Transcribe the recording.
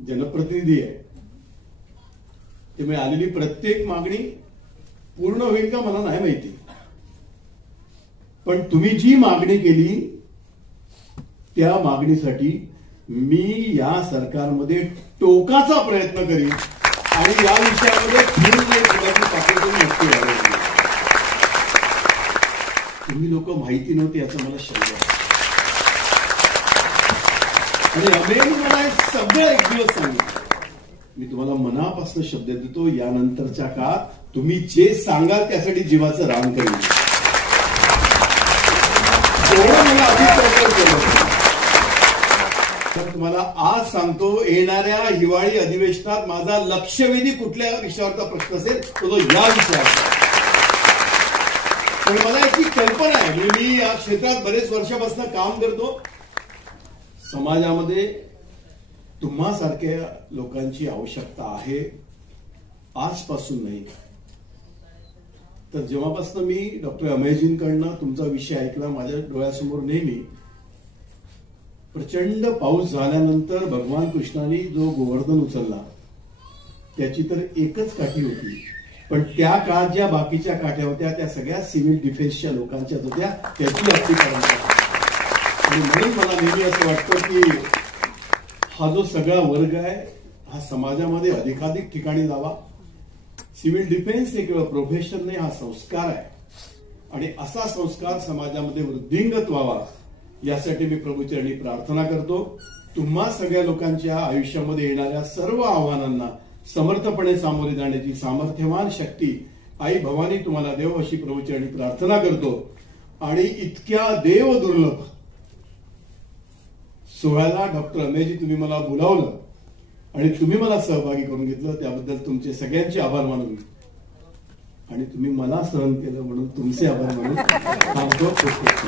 जनप्रतिनिधी आहे, त्यामुळे आलेली प्रत्येक मागणी पूर्ण होईल का मला नाही माहिती, पण तुम्ही जी मागणी केली त्या मागणीसाठी मी या सरकारमध्ये टोकाचा प्रयत्न करीन आणि या विषयामध्ये नक्की वाढवेल. तुम्ही लोक माहिती नव्हते याचा मला शंका आहे. आणि अमेरिकेने मला हे सगळं एक दिवस सांगितलं. मी तुम्हाला मनापासून शब्द देतो, यानंतरच्या काळात तुम्ही जे सांगाल त्यासाठी जीवाचं रान करीन. मला तर तुम्हाला आज सांगतो, येणाऱ्या हिवाळी अधिवेशनात माझा लक्षवेधी कुठल्या विषयावरचा प्रश्न असेल तो या विषयाचा. पण मला याची कल्पना आहे, मी या क्षेत्रात बरेच वर्षापासून काम करतो. समाजामध्ये तुम्हासारख्या लोकांची आवश्यकता आहे, आजपासून नाही. तर जेव्हापासून मी डॉक्टर अमेयजींकडनं तुमचा विषय ऐकला, माझ्या डोळ्यासमोर नेहमी प्रचंड पाऊस झाल्यानंतर भगवान कृष्णाने जो गोवर्धन उचलला त्याची तर एकच काठी होती, पण त्या काळात ज्या बाकीच्या काठ्या होत्या त्या सगळ्या सिव्हिल डिफेन्सच्या लोकांच्याच होत्या, त्याची आपली परंपरा. आणि म्हणून मला नेहमी असं वाटतं की हा जो सगळा वर्ग आहे हा समाजामध्ये अधिकाधिक ठिकाणी जावा. सिव्हिल डिफेन्स हे केवळ प्रोफेशन नाही, हा संस्कार आहे आणि असा संस्कार समाजामध्ये वृद्धिंगत व्हावा यासाठी मी प्रभूचरणी प्रार्थना करतो. तुम्हा सगळ्या लोकांच्या आयुष्यामध्ये येणाऱ्या सर्व आव्हानांना समर्थपणे सामोरे जाण्याची सामर्थ्यवान शक्ती आई भवानी तुम्हाला देव अशी प्रभूचरणी प्रार्थना करतो. आणि इतक्या देव दुर्लभ सोहळ्याला डॉक्टर अमेयजी तुम्ही मला बोलावलं आणि तुम्ही मला सहभागी करून घेतलं, त्याबद्दल तुमचे सगळ्यांचे आभार मानून आणि तुम्ही मला सहन केलं म्हणून तुमचे आभार मानून थांबतो.